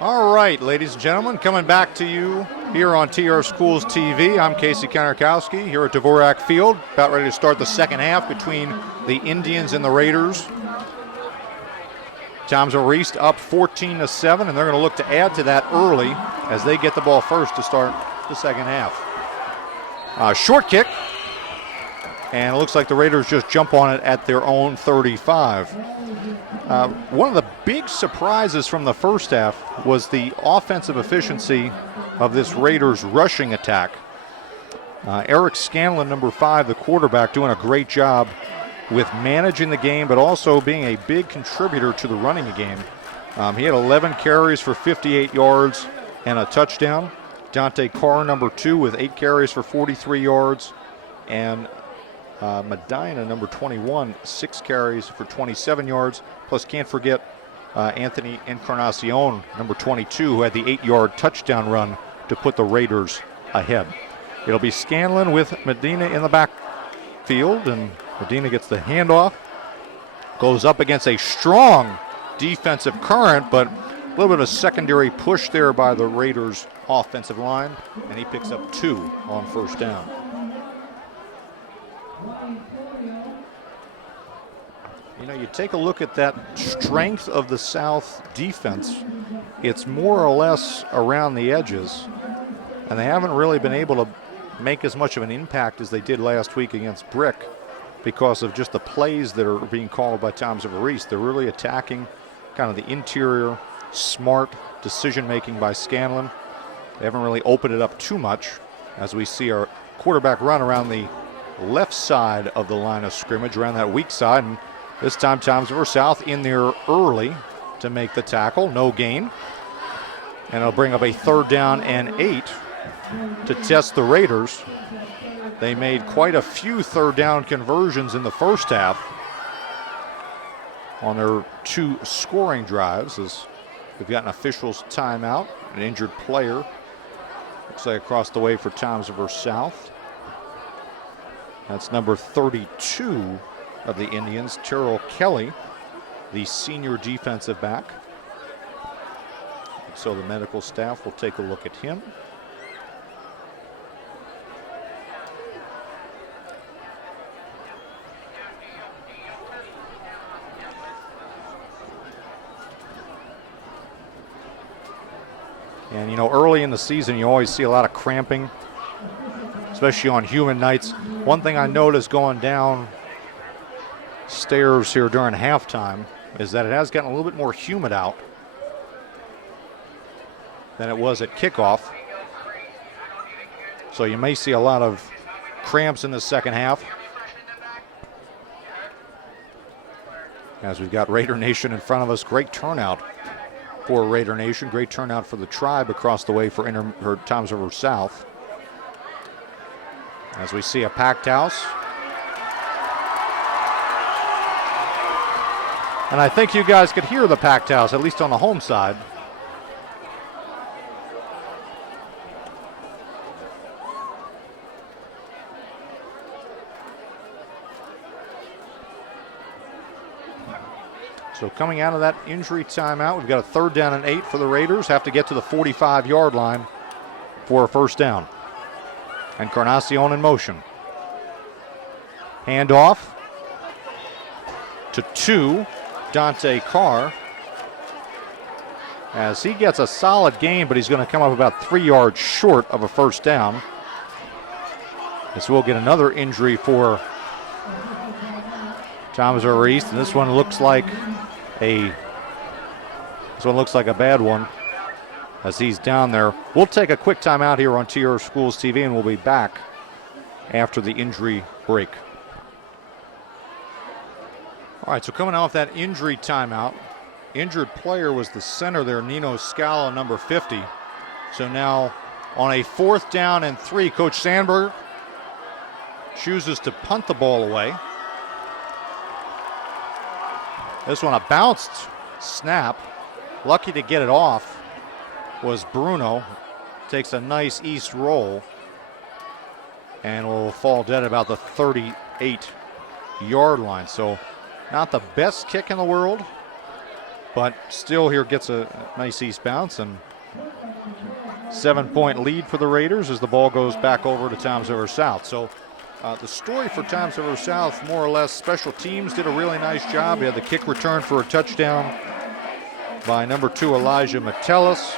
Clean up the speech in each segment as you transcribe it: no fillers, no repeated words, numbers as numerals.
All right, ladies and gentlemen, coming back to you here on TR Schools TV. I'm Casey Kanarkowski here at Dvorak Field, about ready to start the second half between the Indians and the Raiders. Thompsonville East up 14-7, and they're going to look to add to that early as they get the ball first to start the second half. Short kick, and it looks like the Raiders just jump on it at their own 35. One of the big surprises from the first half was the offensive efficiency of this Raiders rushing attack. Eric Scanlon, number 5, the quarterback, doing a great job with managing the game, but also being a big contributor to the running game. He had 11 carries for 58 yards and a touchdown. Dante Carr, number 2, with 8 carries for 43 yards. And Medina, number 21, 6 carries for 27 yards. Plus, can't forget Anthony Encarnacion, number 22, who had the 8-yard touchdown run to put the Raiders ahead. It'll be Scanlon with Medina in the backfield, and Medina gets the handoff. Goes up against a strong defensive current, but a little bit of a secondary push there by the Raiders' offensive line, and he picks up 2 on first down. You know, you take a look at that strength of the South defense, it's more or less around the edges, and they haven't really been able to make as much of an impact as they did last week against Brick because of just the plays that are being called by Thompsonville East. They're really attacking kind of the interior, smart decision-making by Scanlon. They haven't really opened it up too much as we see our quarterback run around the left side of the line of scrimmage, around that weak side, and this time Thompsonville South in there early to make the tackle, no gain. And it'll bring up a 3rd down and 8 to test the Raiders. They made quite a few 3rd down conversions in the first half on their 2 scoring drives, as they've got an official's timeout, an injured player. Looks like across the way for Thompsonville South. That's number 32 of the Indians, Terrell Kelly, the senior defensive back. So the medical staff will take a look at him. And, you know, early in the season, you always see a lot of cramping, especially on humid nights. One thing I noticed going down stairs here during halftime is that it has gotten a little bit more humid out than it was at kickoff. So you may see a lot of cramps in the second half. as we've got Raider Nation in front of us. Great turnout for Raider Nation. Great turnout for the Tribe across the way for Toms River South. As we see a packed house. And I think you guys could hear the packed house, at least on the home side. So coming out of that injury timeout, we've got a 3rd down and 8 for the Raiders. Have to get to the 45-yard line for a first down. Encarnacion in motion. Handoff to 2, Dante Carr. As he gets a solid gain, but he's going to come up about 3 yards short of a first down. As we'll get another injury for Toms River East, and this one looks like a bad one as he's down there. We'll take a quick timeout here on TR Schools TV, and we'll be back after the injury break. All right, so coming off that injury timeout, injured player was the center there, Nino Scala, number 50. So now on a 4th down and 3, Coach Sandberg chooses to punt the ball away. This one a bounced snap. Lucky to get it off was Bruno. Takes a nice east roll and will fall dead about the 38-yard line. So not the best kick in the world, but still here gets a nice east bounce, and 7-point lead for the Raiders as the ball goes back over to Toms River South. So the story for Toms River South, more or less, special teams did a really nice job. He had the kick return for a touchdown by number 2, Elijah Metellus.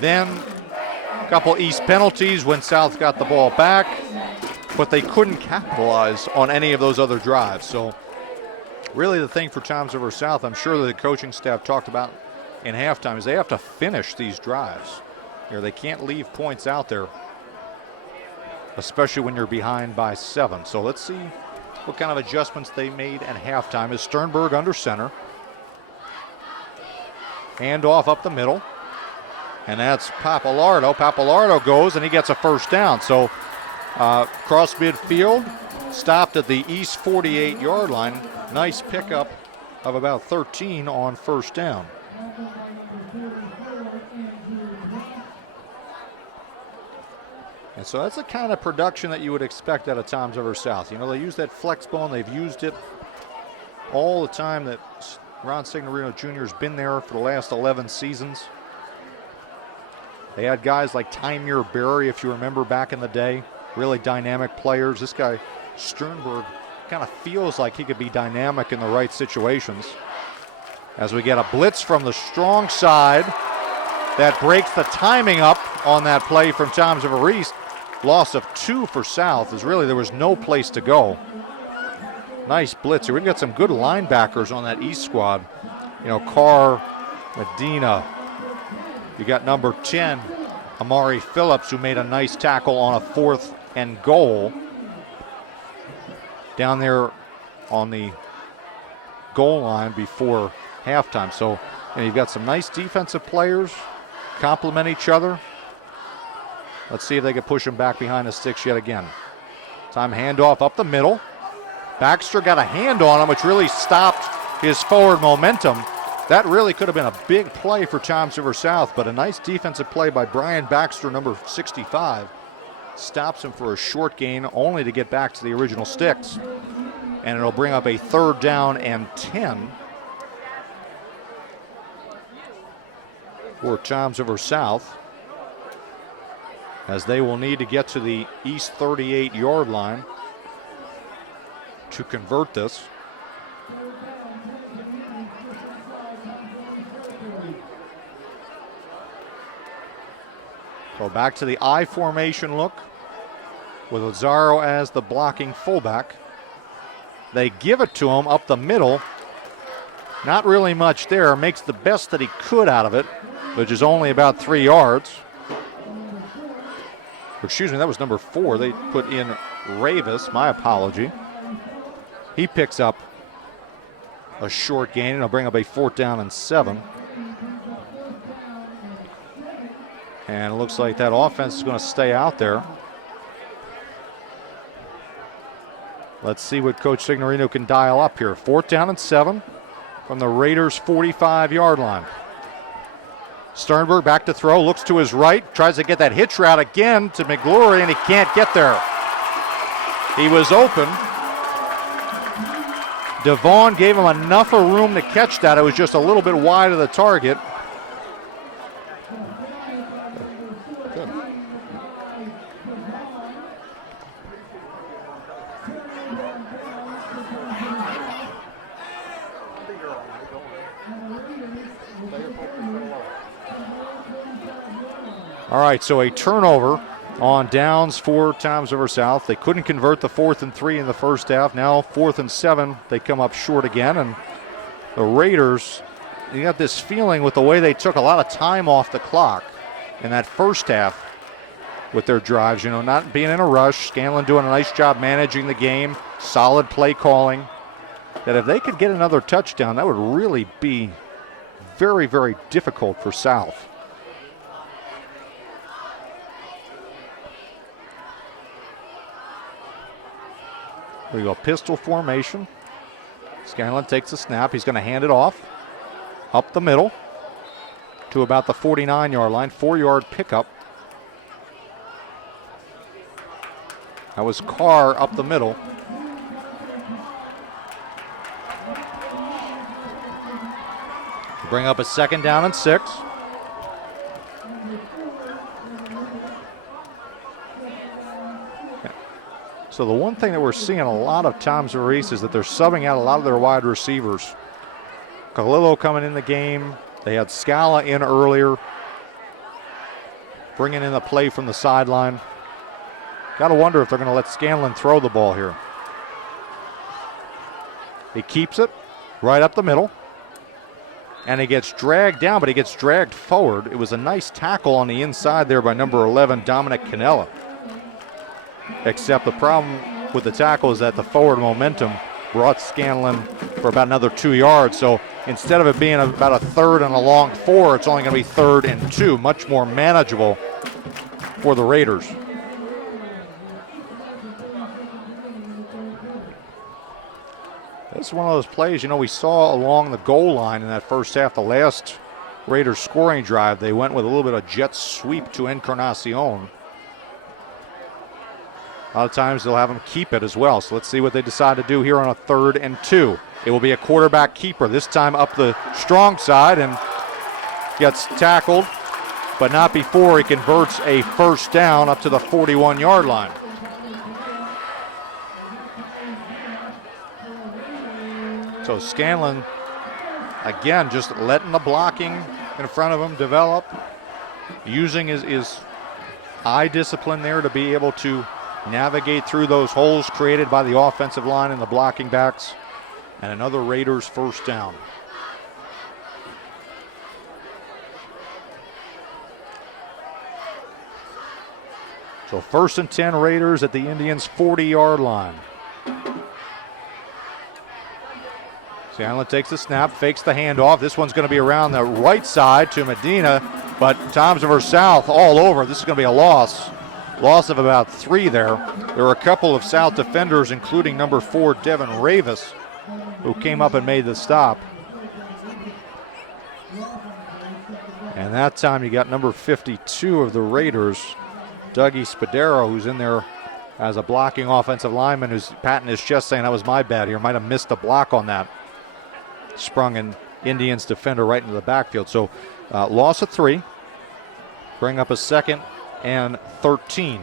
Then a couple East penalties when South got the ball back, but they couldn't capitalize on any of those other drives. So really the thing for Toms River South, I'm sure the coaching staff talked about in halftime, is they have to finish these drives. You know, they can't leave points out there, especially when you're behind by 7. So let's see what kind of adjustments they made at halftime. Is Sternberg under center. Handoff up the middle. And that's Papalardo. Papalardo goes and he gets a first down. So cross midfield, stopped at the east 48-yard line. Nice pickup of about 13 on first down. And so that's the kind of production that you would expect out of Toms River South. You know, they use that flex bone. They've used it all the time that Ron Signorino Jr. has been there for the last 11 seasons. They had guys like Tymir Berry, if you remember back in the day, really dynamic players. This guy, Sternberg, kind of feels like he could be dynamic in the right situations. As we get a blitz from the strong side that breaks the timing up on that play from Toms River East. Loss of 2 for South, as really there was no place to go. Nice blitz here. We've got some good linebackers on that East squad. You know, Carr, Medina. You got number 10, Amari Phillips, who made a nice tackle on a 4th and goal down there on the goal line before halftime. So, you know, you've got some nice defensive players, complement each other. Let's see if they can push him back behind the sticks yet again. Time handoff up the middle. Baxter got a hand on him, which really stopped his forward momentum. That really could have been a big play for Toms River South, but a nice defensive play by Brian Baxter, number 65. Stops him for a short gain, only to get back to the original sticks. And it'll bring up a 3rd down and 10 for Toms River South, as they will need to get to the east 38-yard line to convert this. So back to the I formation look with Lazaro as the blocking fullback. They give it to him up the middle. Not really much there. Makes the best that he could out of it, which is only about 3 yards. Excuse me, that was number 4. They put in Ravis. My apology. He picks up a short gain, and it'll bring up a 4th down and 7. And it looks like that offense is going to stay out there. Let's see what Coach Signorino can dial up here. 4th down and 7 from the Raiders' 45-yard line. Sternberg back to throw, looks to his right, tries to get that hitch route again to McGlory, and he can't get there. He was open. Devon gave him enough of room to catch that. It was just a little bit wide of the target. Good. All right, so a turnover on downs for Toms River South. They couldn't convert the 4th and 3 in the first half. Now 4th and 7, they come up short again. And the Raiders, you got this feeling with the way they took a lot of time off the clock in that first half with their drives, not being in a rush. Scanlon doing a nice job managing the game, solid play calling. That if they could get another touchdown, that would really be very, very difficult for South. Here we go, pistol formation. Scanlon takes a snap. He's going to hand it off up the middle to about the 49-yard line. 4-yard pickup. That was Carr up the middle. Bring up a 2nd down and 6. So the one thing that we're seeing a lot of Toms River East is that they're subbing out a lot of their wide receivers. Kalilo coming in the game. They had Scala in earlier, bringing in the play from the sideline. Got to wonder if they're going to let Scanlon throw the ball here. He keeps it right up the middle, and he gets dragged down, but he gets dragged forward. It was a nice tackle on the inside there by number 11, Dominic Canella. Except the problem with the tackle is that the forward momentum brought Scanlon for about another 2 yards. So instead of it being about a 3rd and a long 4, it's only going to be 3rd and 2, much more manageable for the Raiders. This is one of those plays, we saw along the goal line in that first half. The last Raiders scoring drive, they went with a little bit of jet sweep to Encarnacion. A lot of times they'll have them keep it as well. So let's see what they decide to do here on a 3rd and 2. It will be a quarterback keeper, this time up the strong side, and gets tackled, but not before he converts a 1st down up to the 41-yard line. So Scanlon, again, just letting the blocking in front of him develop, using his eye discipline there to be able to navigate through those holes created by the offensive line and the blocking backs. And another Raiders 1st down. So 1st and 10 Raiders at the Indians' 40-yard line. Scanlon takes the snap, fakes the handoff. This one's going to be around the right side to Medina, but Toms River South all over. This is going to be a loss. Loss of about 3 there. There were a couple of South defenders, including number 4, Devin Ravis, who came up and made the stop. And that time you got number 52 of the Raiders, Dougie Spadero, who's in there as a blocking offensive lineman, who's patting his chest saying, that was my bad here. Might have missed a block on that. Sprung an Indians defender right into the backfield. So loss of 3. Bring up a 2nd and 13.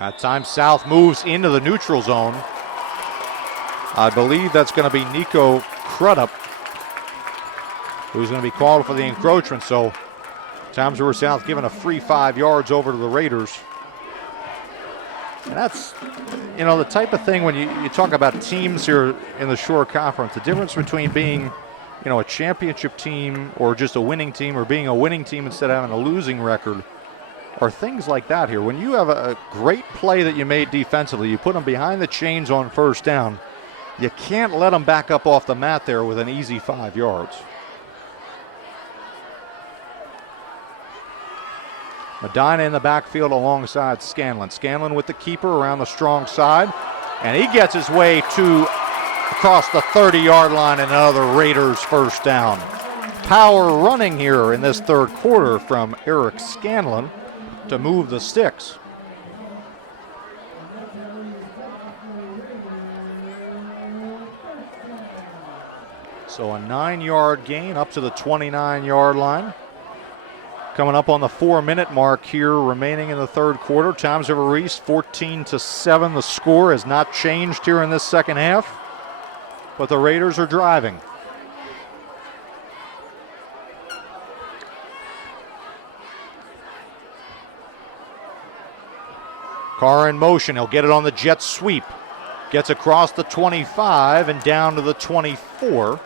That time South moves into the neutral zone. I believe that's going to be Nico Crudup, who's going to be called for the encroachment. So Toms River South giving a free 5 yards over to the Raiders. And that's, the type of thing when you talk about teams here in the Shore Conference, the difference between being, a championship team or just a winning team, or being a winning team instead of having a losing record, are things like that here. When you have a great play that you made defensively, you put them behind the chains on first down, you can't let them back up off the mat there with an easy 5 yards. Medina in the backfield alongside Scanlon. Scanlon with the keeper around the strong side, and he gets his way to across the 30-yard line and another Raiders first down. Power running here in this third quarter from Eric Scanlon to move the sticks. So a 9-yard gain up to the 29-yard line. Coming up on the 4-minute mark here remaining in the third quarter. Toms River East 14-7. The score has not changed here in this second half, but the Raiders are driving. Carr in motion. He'll get it on the jet sweep. Gets across the 25 and down to the 24.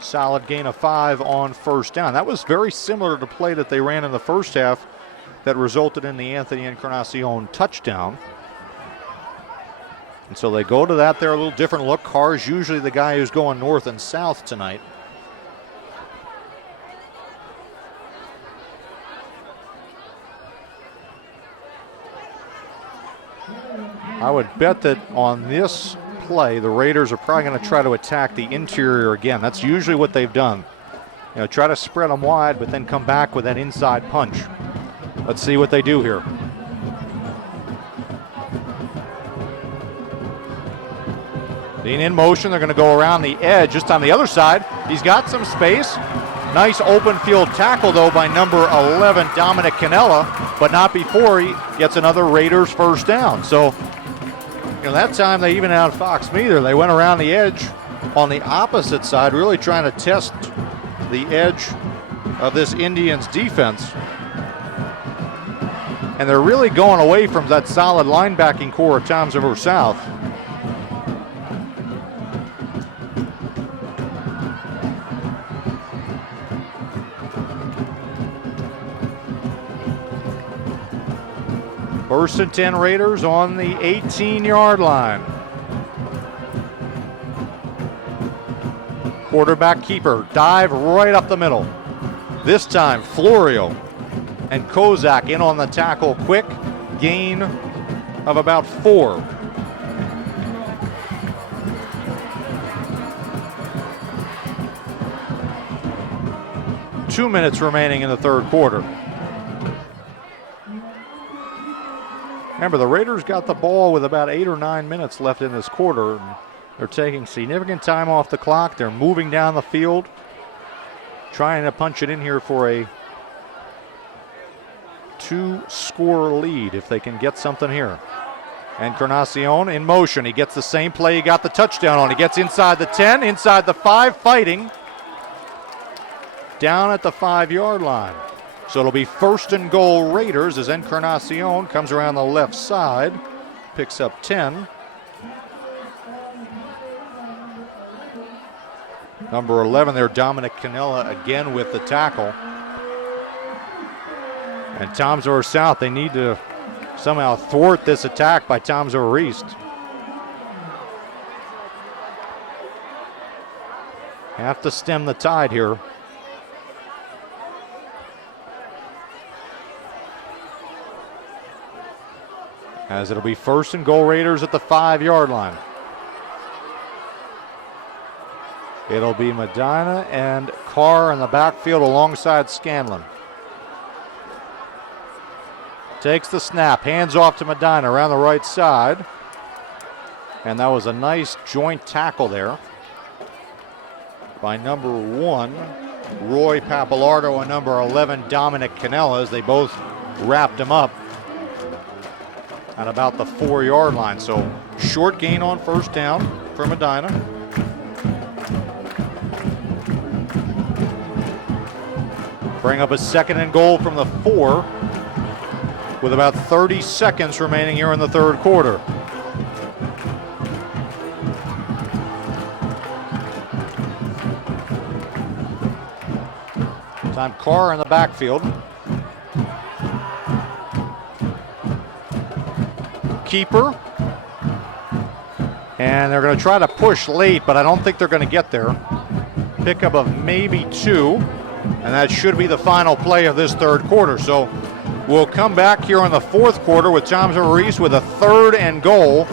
Solid gain of 5 on first down. That was very similar to the play that they ran in the first half that resulted in the Anthony Encarnacion touchdown. And so they go to that there, a little different look. Carr's usually the guy who's going north and south tonight. I would bet that on this play, the Raiders are probably going to try to attack the interior again. That's usually what they've done. You know, try to spread them wide, but then come back with that inside punch. Let's see what they do here. Dean in motion. They're going to go around the edge. Just on the other side, he's got some space. Nice open field tackle, though, by number 11, Dominic Canella, but not before he gets another Raiders first down. So, you know, that time they even out Fox Meather. They went around the edge on the opposite side, really trying to test the edge of this Indians defense. And they're really going away from that solid linebacking core of Toms River South. First and 10 Raiders on the 18-yard line. Quarterback keeper, dive right up the middle. This time Florio and Kozak in on the tackle quick. Gain of about 4. Two minutes remaining in the third quarter. Remember, the Raiders got the ball with about 8 or 9 minutes left in this quarter. And they're taking significant time off the clock. They're moving down the field, trying to punch it in here for a 2-score lead if they can get something here. Encarnacion in motion. He gets the same play he got the touchdown on. He gets inside the 10, inside the 5, fighting down at the 5-yard line. So it'll be first and goal Raiders as Encarnacion comes around the left side, picks up 10. Number 11 there, Dominic Canella again with the tackle. And Toms River South, they need to somehow thwart this attack by Toms River East. Have to stem the tide here. As it'll be first and goal Raiders at the 5-yard line. It'll be Medina and Carr in the backfield alongside Scanlon. Takes the snap, hands off to Medina around the right side. And that was a nice joint tackle there by number 1, Roy Papalardo, and number 11, Dominic Canella, as they both wrapped him up at about the 4-yard line. So short gain on first down for Medina. Bring up a second and goal from the 4 with about 30 seconds remaining here in the third quarter. Time Carr in the backfield. keeper. And they're going to try to push late, but I don't think they're going to get there. Pickup of maybe 2, and that should be the final play of this third quarter. So we'll come back here in the fourth quarter with Thompson River East with a 3rd and goal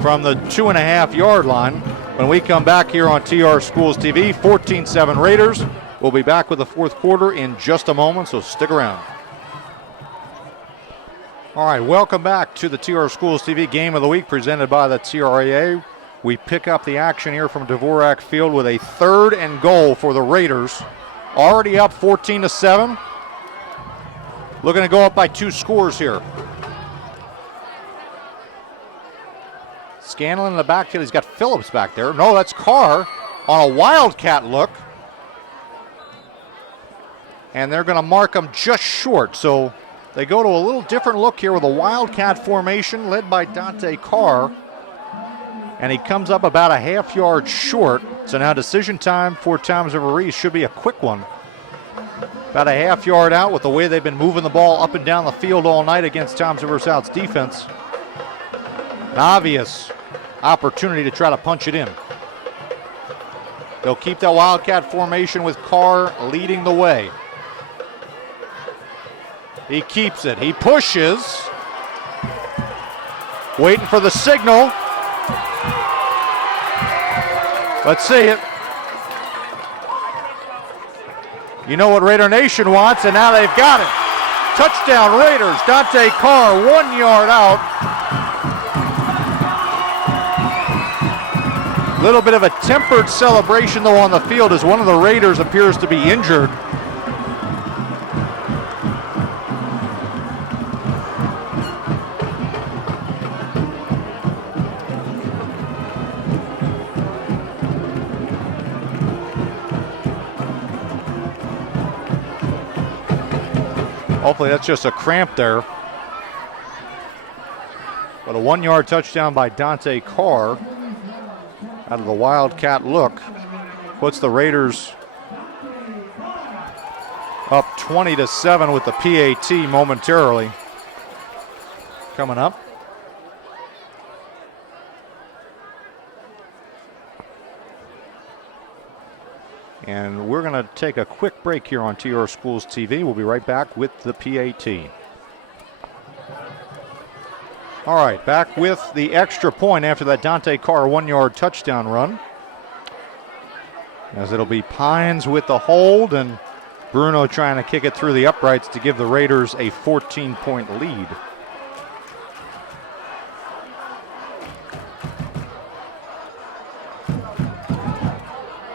from the 2.5-yard line. When we come back here on TR Schools TV, 14-7 Raiders. We'll be back with the fourth quarter in just a moment, so stick around. All right, welcome back to the TR Schools TV Game of the Week presented by the TRAA. We pick up the action here from Dvorak Field with a 3rd and goal for the Raiders. Already up 14-7. Looking to go up by 2 scores here. Scanlon in the backfield. He's got Phillips back there. No, that's Carr on a wildcat look. And they're going to mark him just short. So they go to a little different look here with a wildcat formation led by Dante Carr. And he comes up about a half-yard short. So now decision time for Toms River East should be a quick one. About a half-yard out with the way they've been moving the ball up and down the field all night against Toms River South's defense. An obvious opportunity to try to punch it in. They'll keep that wildcat formation with Carr leading the way. He keeps it. He pushes. Waiting for the signal. Let's see it. You know what Raider Nation wants, and now they've got it. Touchdown Raiders. Dante Carr 1 yard out. Little bit of a tempered celebration though on the field as one of the Raiders appears to be injured. Hopefully that's just a cramp there. But a 1 yard touchdown by Dante Carr out of the wildcat look puts the Raiders up 20-7 with the PAT momentarily coming up. And we're going to take a quick break here on TR Schools TV. We'll be right back with the PAT. All right, back with the extra point after that Dante Carr 1 yard touchdown run. As it'll be Pines with the hold and Bruno trying to kick it through the uprights to give the Raiders a 14-point lead.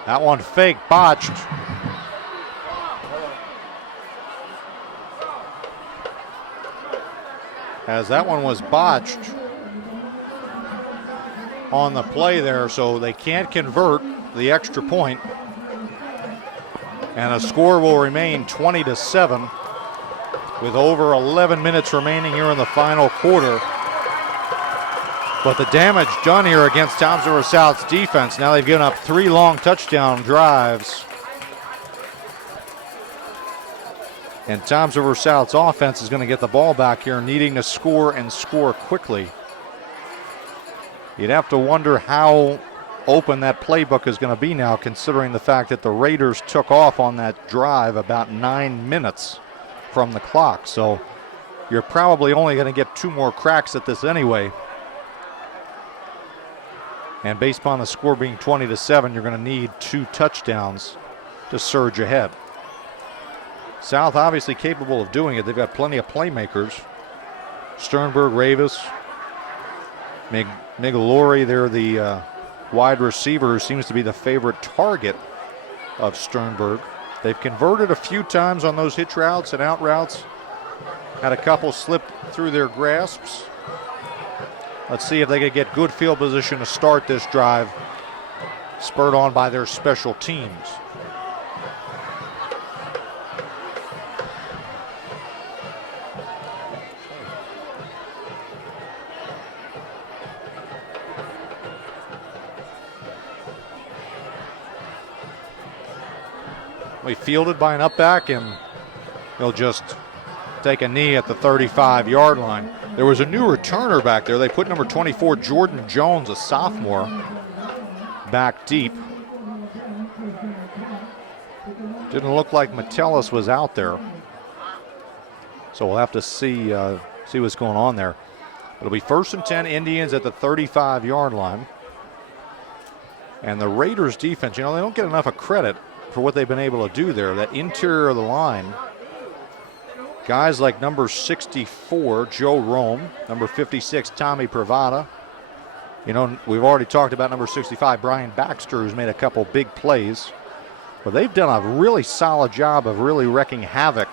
That one fake, botched. As that one was botched on the play there, so they can't convert the extra point. And a score will remain 20-7 with over 11 minutes remaining here in the final quarter. But the damage done here against Toms River South's defense. Now they've given up 3 long touchdown drives. And Toms River South's offense is going to get the ball back here, needing to score and score quickly. You'd have to wonder how open that playbook is going to be now, considering the fact that the Raiders took off on that drive about 9 minutes from the clock. So you're probably only going to get 2 more cracks at this anyway. And based upon the score being 20-7, you're going to need 2 touchdowns to surge ahead. South obviously capable of doing it. They've got plenty of playmakers. Sternberg, Ravis, Migalori, they're the wide receiver who seems to be the favorite target of Sternberg. They've converted a few times on those hitch routes and out routes. Had a couple slip through their grasps. Let's see if they can get good field position to start this drive, spurred on by their special teams. We fielded by an up back, and they'll just take a knee at the 35-yard line. There was a new returner back there. They put number 24, Jordan Jones, a sophomore, back deep. Didn't look like Metellus was out there. So we'll have to see what's going on there. It'll be 1st and 10, Indians at the 35-yard line. And the Raiders defense, they don't get enough of credit for what they've been able to do there. That interior of the line, guys like number 64, Joe Rome, number 56, Tommy Pravada. We've already talked about number 65, Brian Baxter, who's made a couple big plays. But they've done a really solid job of really wrecking havoc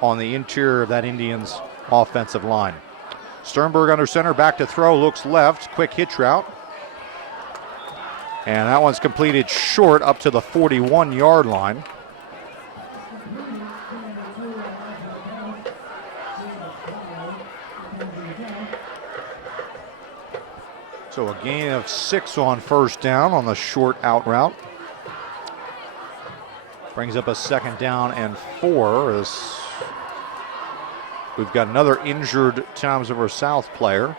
on the interior of that Indians offensive line. Sternberg under center, back to throw, looks left, quick hitch route. And that one's completed short up to the 41-yard line. So a gain of 6 on 1st down on the short out route. Brings up a 2nd down and 4 as we've got another injured Toms River South player.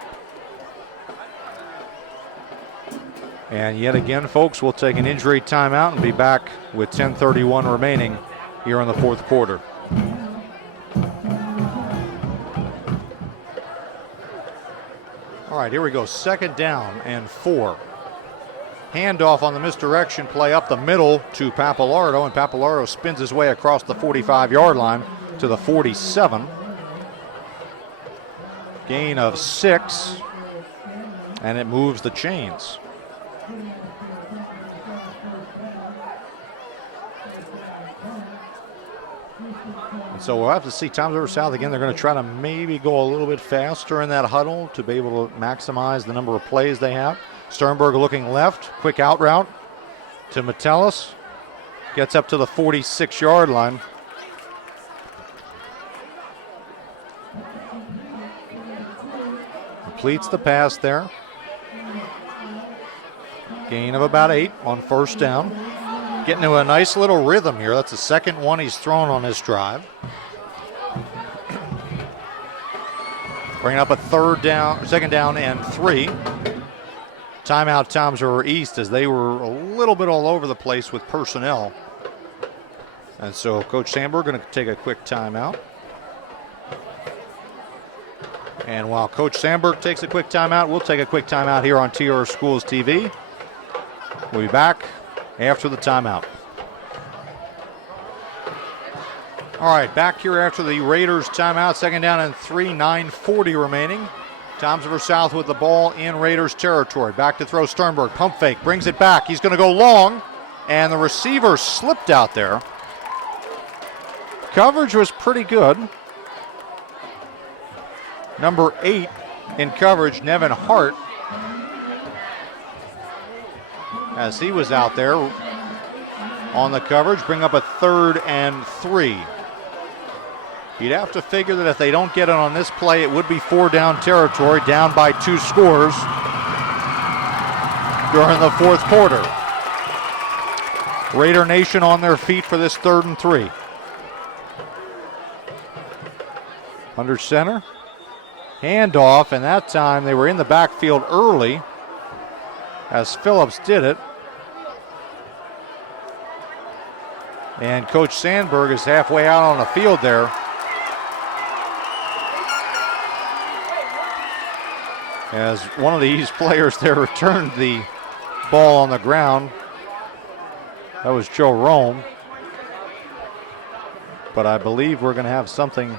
And yet again, folks, we'll take an injury timeout and be back with 10:31 remaining here in the 4th quarter. All right, here we go. 2nd down and 4. Handoff on the misdirection play up the middle to Pappalardo, and Pappalardo spins his way across the 45-yard line to the 47. Gain of 6, and it moves the chains. And so we'll have to see Toms River South again. They're going to try to maybe go a little bit faster in that huddle to be able to maximize the number of plays they have. Sternberg looking left, quick out route to Metellus. Gets up to the 46-yard line. Completes the pass there. Gain of about 8 on 1st down. Getting to a nice little rhythm here. That's the 2nd one he's thrown on this drive. Bringing up a 2nd down and 3. Timeout Toms River East as they were a little bit all over the place with personnel. And so Coach Sandberg going to take a quick timeout. And while Coach Sandberg takes a quick timeout, we'll take a quick timeout here on TR Schools TV. We'll be back after the timeout. All right, back here after the Raiders timeout. 2nd down and 3, 9:40 remaining. Toms River South with the ball in Raiders territory. Back to throw Sternberg. Pump fake, brings it back. He's going to go long, and the receiver slipped out there. Coverage was pretty good. Number 8 in coverage, Nevin Hart, as he was out there on the coverage. Bring up a 3rd and 3. You'd have to figure that if they don't get it on this play, it would be 4-down territory, down by 2 scores during the 4th quarter. Raider Nation on their feet for this 3rd and 3. Under center. Handoff, and that time they were in the backfield early as Phillips did it. And Coach Sandberg is halfway out on the field there. As one of these players there returned the ball on the ground. That was Joe Rome. But I believe we're going to have something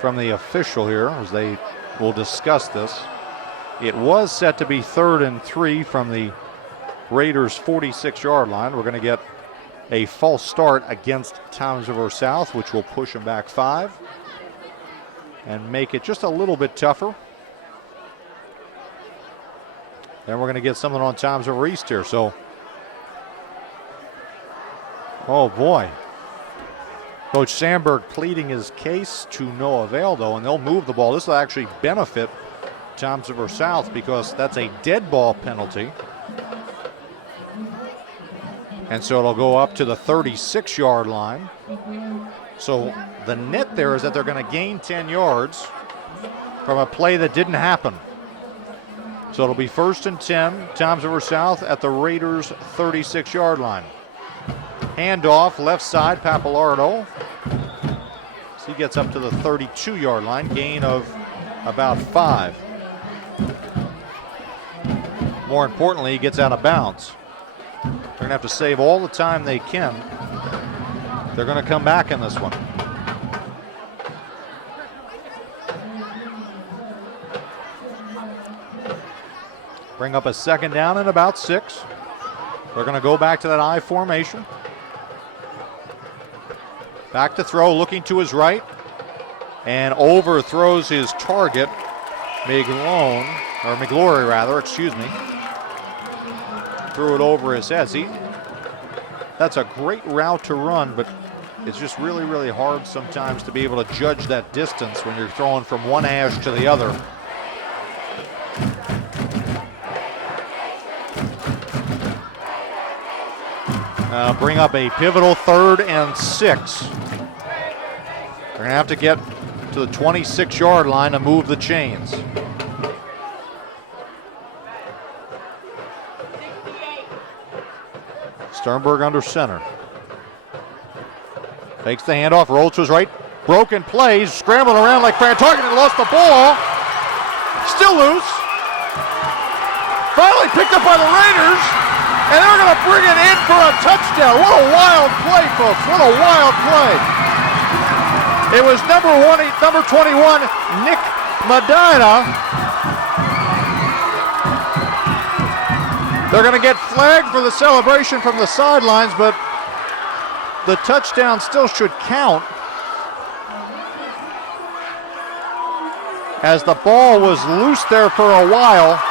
from the official here as they will discuss this. It was set to be 3rd and 3 from the Raiders' 46-yard line. We're going to get a false start against Toms River South, which will push them back 5 and make it just a little bit tougher. Then we're going to get something on Toms River East here. So, oh boy. Coach Sandberg pleading his case to no avail, though, and they'll move the ball. This will actually benefit Toms River South because that's a dead ball penalty. And so it'll go up to the 36-yard line. So the net there is that they're going to gain 10 yards from a play that didn't happen. So it'll be 1st and 10, Toms River South at the Raiders' 36-yard line. Handoff, left side, Pappalardo. So he gets up to the 32-yard line, gain of about 5. More importantly, he gets out of bounds. They're going to have to save all the time they can. They're going to come back in this one. Bring up a 2nd down and about 6. They're going to go back to that I formation. Back to throw, looking to his right, and overthrows his target, McGlory rather, excuse me. Threw it over his head. See, that's a great route to run, but it's just really, really hard sometimes to be able to judge that distance when you're throwing from one hash to the other. Bring up a pivotal 3rd and 6. They're going to have to get to the 26-yard line to move the chains. Sternberg under center. Takes the handoff, rolls to his right. Broken plays, scrambling around like Fran Target and lost the ball. Still loose. Finally picked up by the Raiders. And they're going to bring it in for a touchdown. What a wild play, folks. What a wild play. It was number 21, Nick Medina. They're going to get flagged for the celebration from the sidelines, but the touchdown still should count, as the ball was loose there for a while.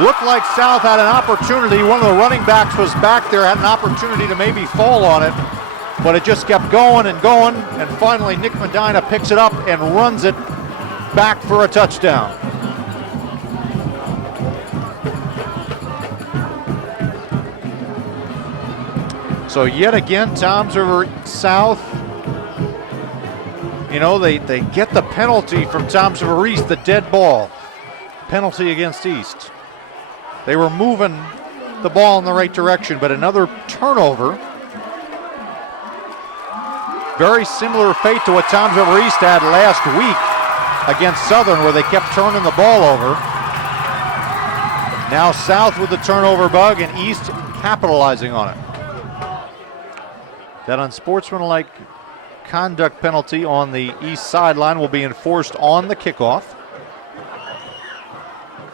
Looked like South had an opportunity. One of the running backs was back there, had an opportunity to maybe fall on it, but it just kept going, and finally Nick Medina picks it up and runs it back for a touchdown. So yet again, Toms River South, you know, they get the penalty from Toms River East, the dead ball. Penalty against East. They were moving the ball in the right direction, but another turnover. Very similar fate to what Toms River East had last week against Southern, where they kept turning the ball over. Now South with the turnover bug and East capitalizing on it. That unsportsmanlike conduct penalty on the East sideline will be enforced on the kickoff.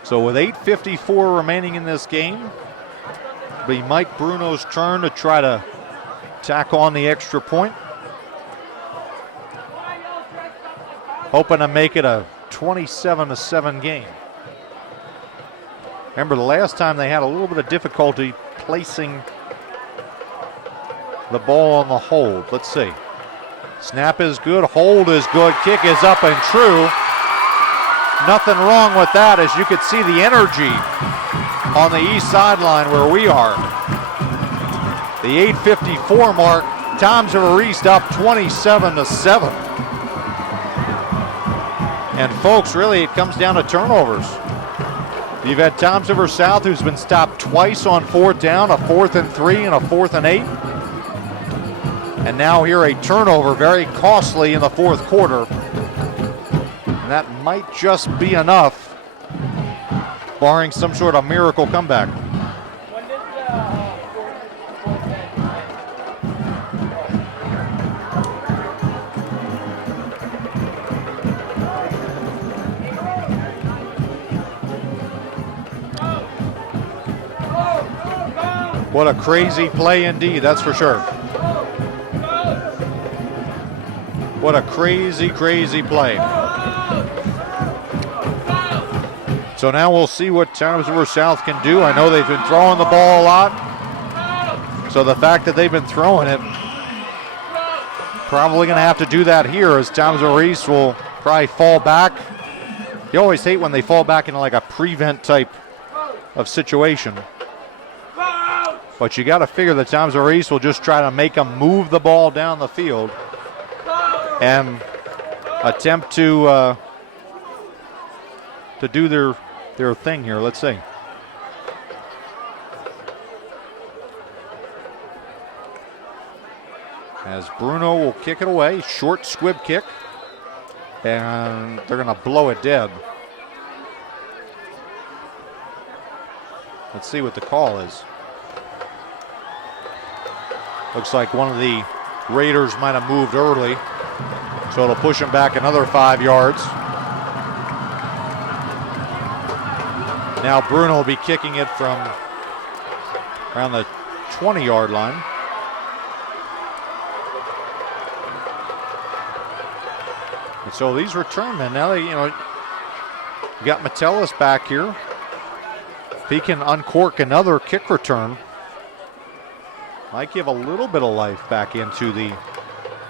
So with 8:54 remaining in this game, it'll be Mike Bruno's turn to try to tack on the extra point. Hoping to make it a 27-7 game. Remember, the last time they had a little bit of difficulty placing the ball on the hold. Let's see. Snap is good, hold is good, kick is up and true. Nothing wrong with that, as you could see the energy on the east sideline where we are. The 8:54 mark, Toms River East up 27-7. And folks, really it comes down to turnovers. You've had Toms River South, who's been stopped twice on 4th down, a 4th and 3 and a 4th and 8. And now here a turnover, very costly in the 4th quarter. And that might just be enough, barring some sort of miracle comeback. What a crazy play indeed, that's for sure. What a crazy, crazy play. So now we'll see what Toms River South can do. I know they've been throwing the ball a lot. So the fact that they've been throwing it, probably going to have to do that here, as Toms River East will probably fall back. You always hate when they fall back into like a prevent type of situation. But you got to figure that Toms River East will just try to make them move the ball down the field. and attempt to do their thing here. Let's see. As Bruno will kick it away, short squib kick, and they're going to blow it dead. Let's see what the call is. Looks like one of the Raiders might have moved early, so it'll push him back another 5 yards. Now Bruno will be kicking it from around the 20-yard line. And so these return men, now they, you got Metellus back here. If he can uncork another kick return, might give a little bit of life back into the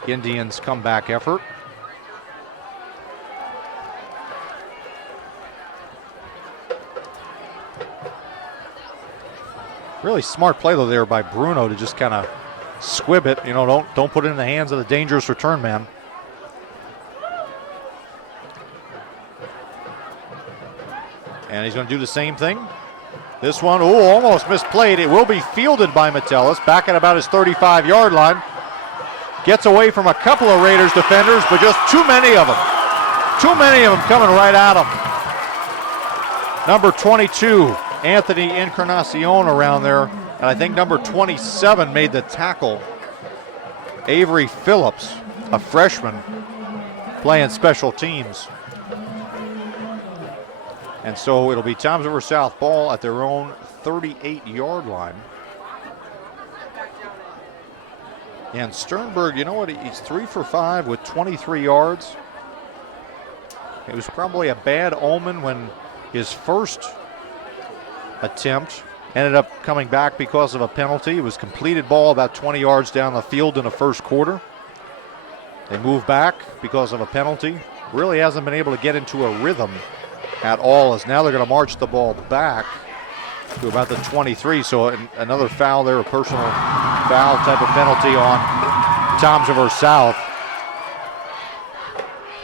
Indians' comeback effort. Really smart play though there by Bruno to just kind of squib it. Don't put it in the hands of the dangerous return man. And he's going to do the same thing. This one, almost misplayed. It will be fielded by Metellus back at about his 35-yard line. Gets away from a couple of Raiders defenders, but just too many of them. Too many of them coming right at him. Number 22, Anthony Encarnacion around there. And I think number 27 made the tackle. Avery Phillips, a freshman, playing special teams. And so it'll be Toms River South ball at their own 38-yard line. And Sternberg, you know what? He's 3 for 5 with 23 yards. It was probably a bad omen when his first attempt ended up coming back because of a penalty. It was completed ball about 20 yards down the field in the first quarter. They moved back because of a penalty. Really hasn't been able to get into a rhythm at all, as now they're going to march the ball back to about the 23. So another foul there, a personal foul type of penalty on Toms River South.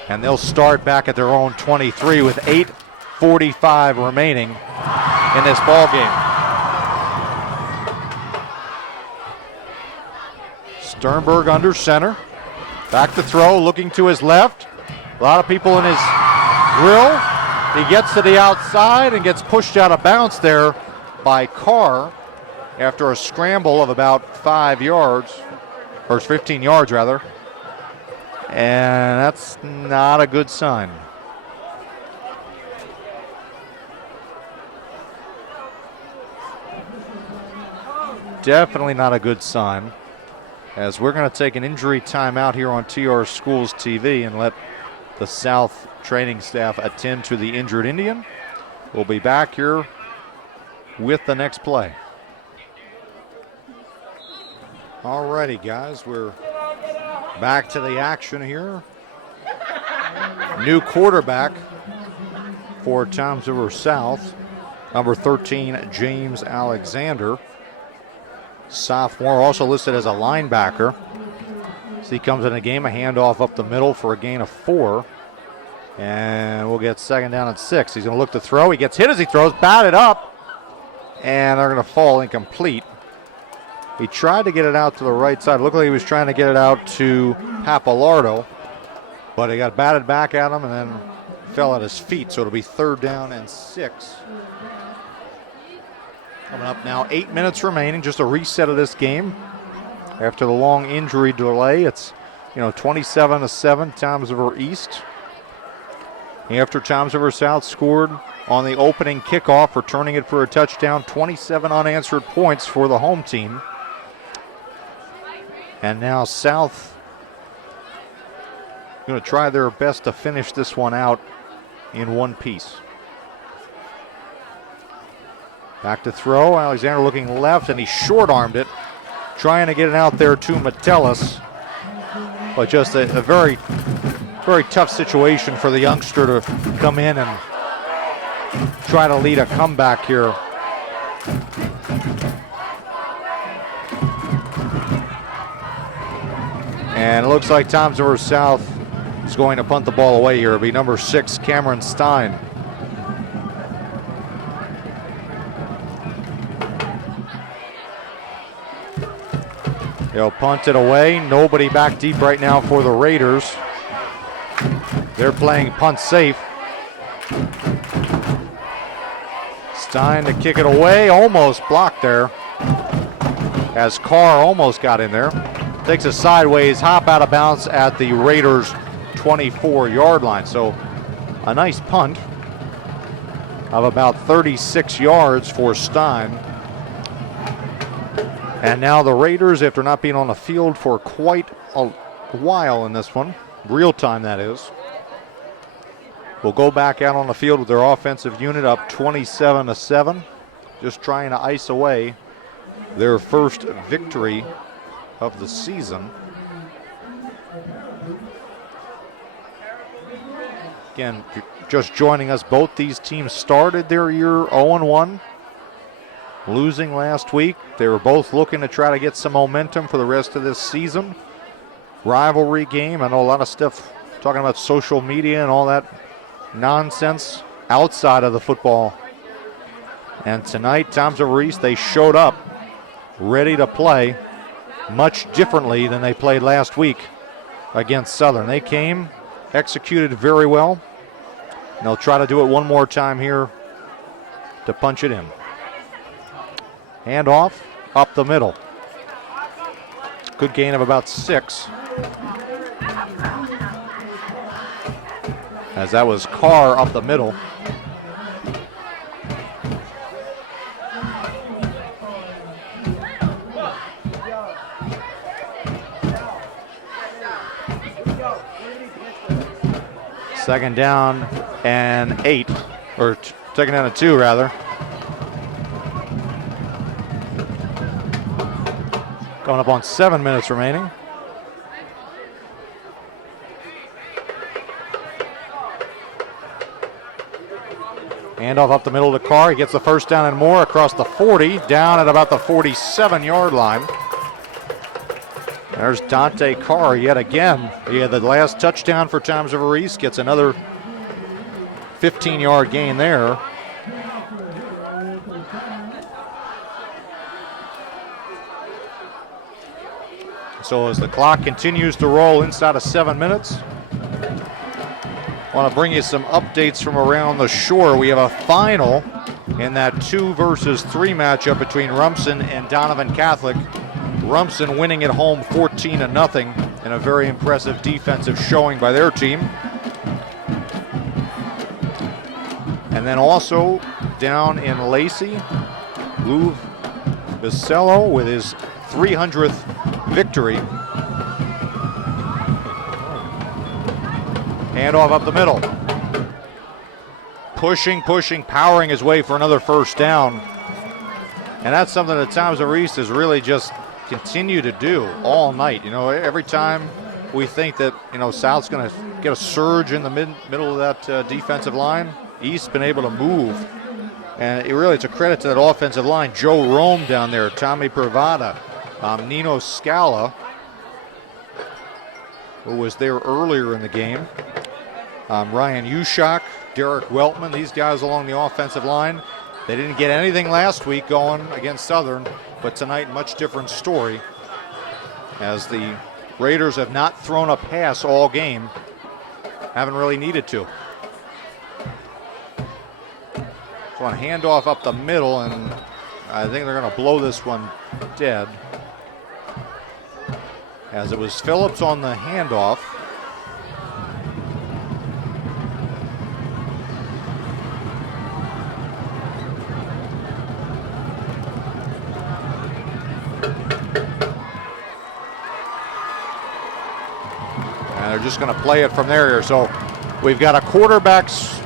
And they'll start back at their own 23 with 8:45 remaining in this ball game. Sternberg under center. Back to throw, looking to his left. A lot of people in his grill. He gets to the outside and gets pushed out of bounds there by Carr after a scramble of about 5 yards, or 15 yards rather. And that's not a good sign. Definitely not a good sign, as we're going to take an injury timeout here on TR Schools TV and let the South training staff attend to the injured Indian. We'll be back here with the next play. All righty, guys, we're back to the action here. New quarterback for Toms River South, number 13, James Alexander. Sophomore, also listed as a linebacker. As he comes in the game, a handoff up the middle for a gain of 4. And we'll get second down and 6. He's going to look to throw. He gets hit as he throws, batted up, and they're going to fall incomplete. He tried to get it out to the right side. Looked like he was trying to get it out to Papalardo, but he got batted back at him and then fell at his feet. So it'll be third down and 6. Coming up now, 8 minutes remaining, just a reset of this game. After the long injury delay, it's 27-7, Toms River East. After Toms River South scored on the opening kickoff, returning it for a touchdown, 27 unanswered points for the home team. And now South going to try their best to finish this one out in one piece. Back to throw, Alexander looking left, and he short-armed it, trying to get it out there to Metellus. But just a very, very tough situation for the youngster to come in and try to lead a comeback here. And it looks like Toms River South is going to punt the ball away here. It'll be number 6, Cameron Stein. They'll punt it away. Nobody back deep right now for the Raiders. They're playing punt safe. Stein to kick it away, almost blocked there as Carr almost got in there. Takes a sideways hop out of bounds at the Raiders' 24-yard line. So a nice punt of about 36 yards for Stein. And now the Raiders, after not being on the field for quite a while in this one, real time that is, will go back out on the field with their offensive unit up 27-7, just trying to ice away their first victory of the season. Again, just joining us, both these teams started their year 0-1, losing last week. They were both looking to try to get some momentum for the rest of this season. Rivalry game. I know a lot of stuff talking about social media and all that nonsense outside of the football. And tonight, Toms River East, they showed up ready to play much differently than they played last week against Southern. They came, executed very well, and they'll try to do it one more time here to punch it in. Handoff up the middle. Good gain of about 6. As that was Carr up the middle. Second down and 8, or second down and 2 rather. Going up on 7 minutes remaining. Handoff up the middle to Carr. He gets the first down and more across the 40, down at about the 47-yard line. There's Dante Carr yet again. He had the last touchdown for Toms River East, gets another 15-yard gain there. So as the clock continues to roll inside of 7 minutes, I want to bring you some updates from around the shore. We have a final in that 2 versus 3 matchup between Rumson and Donovan Catholic. Rumson winning at home 14-0 in a very impressive defensive showing by their team. And then also down in Lacey, Lou Bisello with his 300th victory. Handoff up the middle. Pushing, powering his way for another first down. And that's something that Toms River East has really just continued to do all night. You know, every time we think that, you know, South's going to get a surge in the middle of that defensive line, East's been able to move. And it's a credit to that offensive line. Joe Rome down there, Tommy Privada, Nino Scala, who was there earlier in the game. Ryan Ushak, Derek Weltman, these guys along the offensive line. They didn't get anything last week going against Southern, but tonight, much different story, as the Raiders have not thrown a pass all game, haven't really needed to. So a handoff up the middle, and I think they're going to blow this one dead, as it was Phillips on the handoff. And they're just going to play it from there here. So we've got a quarterback's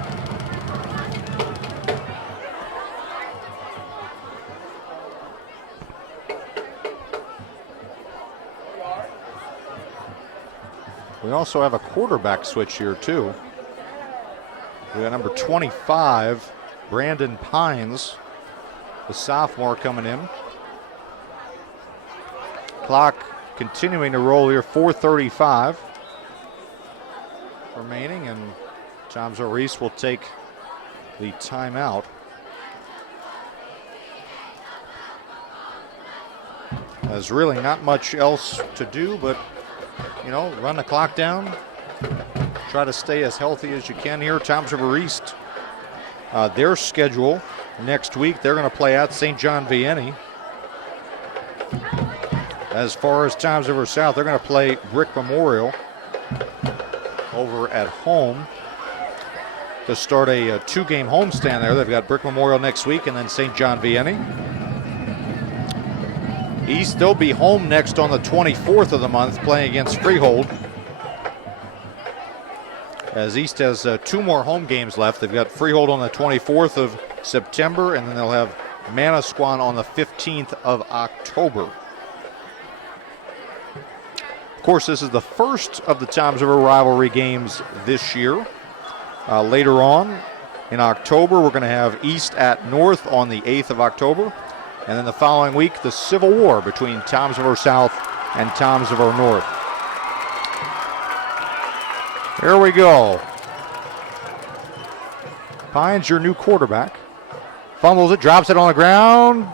we also have a quarterback switch here too. We got number 25, Brandon Pines, the sophomore, coming in. Clock continuing to roll here, 4:35. remaining, and Thompson Reese will take the timeout. There's really not much else to do but, run the clock down. Try to stay as healthy as you can here. Toms River East, their schedule next week, they're going to play at St. John Vianney. As far as Toms River South, they're going to play Brick Memorial over at home to start a 2-game homestand there. They've got Brick Memorial next week and then St. John Vianney. East, they'll be home next on the 24th of the month playing against Freehold. As East has 2 more home games left. They've got Freehold on the 24th of September, and then they'll have Manasquan on the 15th of October. Of course, this is the first of the Toms River rivalry games this year. Later on in October, we're going to have East at North on the 8th of October. And then the following week, the Civil War between Toms River South and Toms River North. Here we go. Pines, your new quarterback. Fumbles it, drops it on the ground.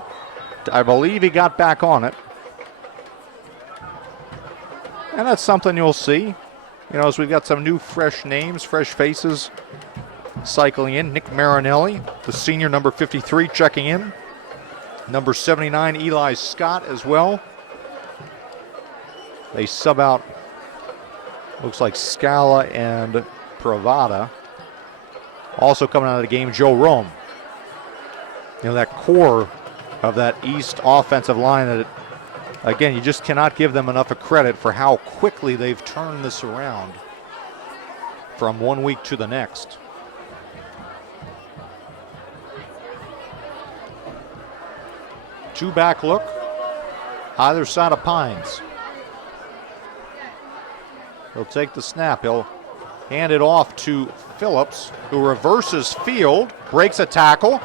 I believe he got back on it. And that's something you'll see. As we've got some new fresh names, fresh faces cycling in. Nick Marinelli, the senior, number 53, checking in. Number 79, Eli Scott as well. They sub out, looks like Scala and Pravada. Also coming out of the game, Joe Rome. That core of that East offensive line that, again, you just cannot give them enough of credit for how quickly they've turned this around from one week to the next. Two-back look, either side of Pines. He'll take the snap. He'll hand it off to Phillips, who reverses field, breaks a tackle,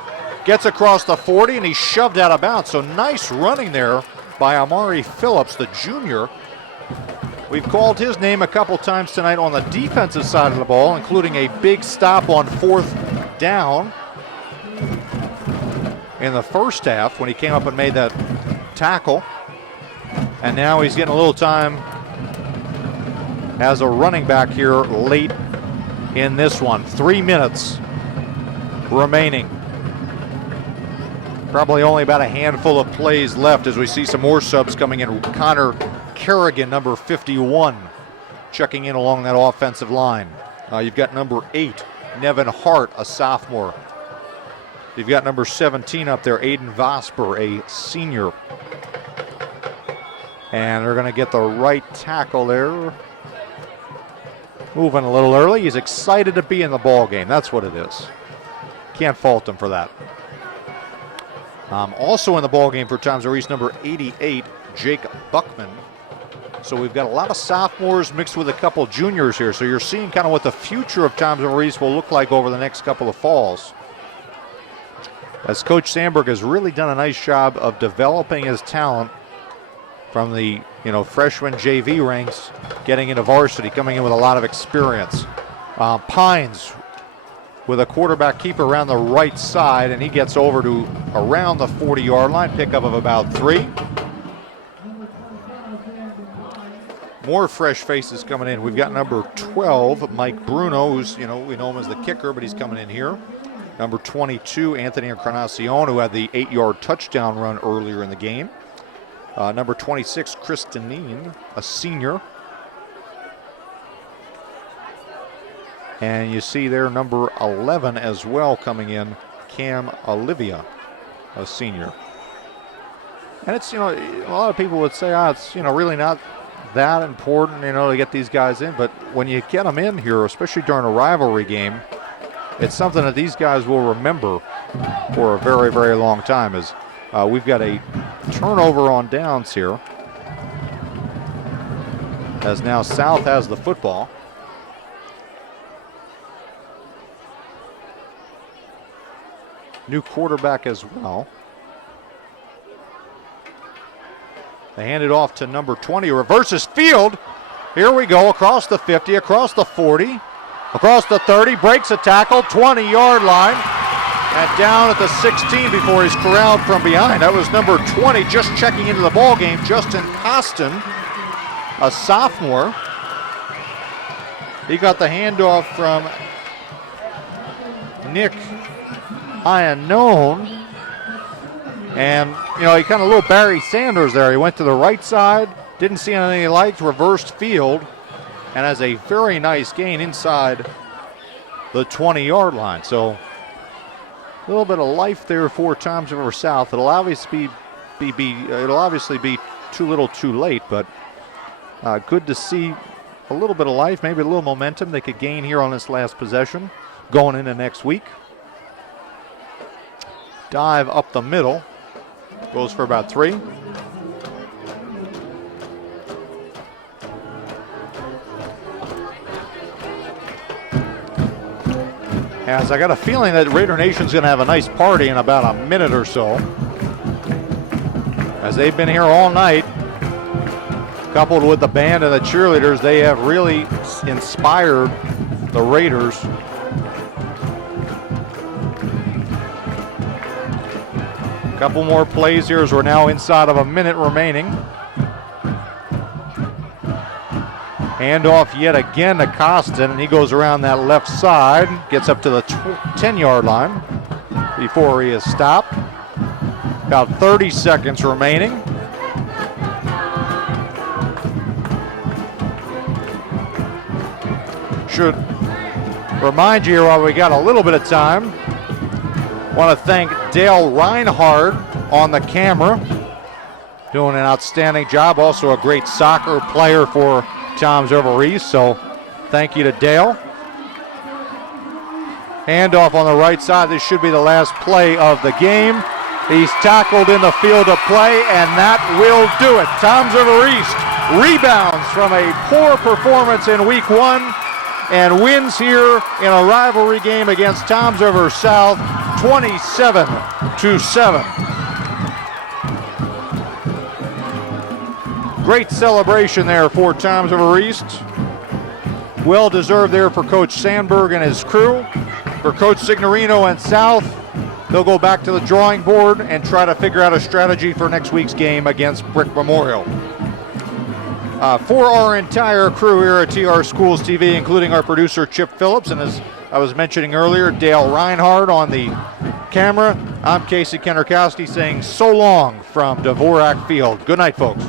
gets across the 40, and he's shoved out of bounds. So nice running there by Amari Phillips, the junior. We've called his name a couple times tonight on the defensive side of the ball, including a big stop on 4th down in the first half when he came up and made that tackle. And now he's getting a little time as a running back here late in this one. 3 minutes remaining. Probably only about a handful of plays left as we see some more subs coming in. Connor Kerrigan, number 51, checking in along that offensive line. You've got number 8, Nevin Hart, a sophomore. You've got number 17 up there, Aiden Vosper, a senior. And they're going to get the right tackle there. Moving a little early. He's excited to be in the ball game. That's what it is. Can't fault him for that. Also in the ball game for Toms River East, number 88, Jake Buckman. So we've got a lot of sophomores mixed with a couple juniors here. So you're seeing kind of what the future of Toms River East will look like over the next couple of falls. As Coach Sandberg has really done a nice job of developing his talent from the freshman JV ranks, getting into varsity, coming in with a lot of experience. Pines with a quarterback keeper around the right side, and he gets over to around the 40-yard line, pickup of about 3. More fresh faces coming in. We've got number 12, Mike Bruno, who's, we know him as the kicker, but he's coming in here. Number 22, Anthony Encarnacion, who had the 8-yard touchdown run earlier in the game. Number 26, Chris Deneen, a senior. And you see there number 11 as well coming in, Cam Olivia, a senior. And it's, a lot of people would say, it's, really not that important, to get these guys in. But when you get them in here, especially during a rivalry game, it's something that these guys will remember for a very, very long time. As we've got a turnover on downs here, as now South has the football. New quarterback as well. They hand it off to number 20, reverses field. Here we go, across the 50, across the 40. Across the 30, breaks a tackle, 20-yard line, and down at the 16 before he's corralled from behind. That was number 20, just checking into the ball game, Justin Costin, a sophomore. He got the handoff from Nick Iannone. And, you know, he kind of a little Barry Sanders there. He went to the right side, didn't see anything he liked, reversed field, and has a very nice gain inside the 20-yard line. So a little bit of life there for Toms River South. It'll obviously be too little too late, but good to see a little bit of life, maybe a little momentum they could gain here on this last possession going into next week. Dive up the middle. Goes for about 3. As I got a feeling that Raider Nation's going to have a nice party in about a minute or so. As they've been here all night, coupled with the band and the cheerleaders, they have really inspired the Raiders. Couple more plays here as we're now inside of a minute remaining. Handoff yet again to Costin, and he goes around that left side, gets up to the 10-yard line before he is stopped. About 30 seconds remaining. Should remind you while we got a little bit of time, want to thank Dale Reinhardt on the camera, doing an outstanding job. Also a great soccer player for Toms River East, so thank you to Dale. Handoff on the right side. This should be the last play of the game. He's tackled in the field of play, and that will do it. Toms River East rebounds from a poor performance in week 1 and wins here in a rivalry game against Toms River South, 27-7. Great celebration there for Toms River East. Well deserved there for Coach Sandberg and his crew. For Coach Signorino and South, they'll go back to the drawing board and try to figure out a strategy for next week's game against Brick Memorial. For our entire crew here at TR Schools TV, including our producer Chip Phillips, and as I was mentioning earlier, Dale Reinhardt on the camera, I'm Casey Kennerkowski saying so long from Dvorak Field. Good night, folks.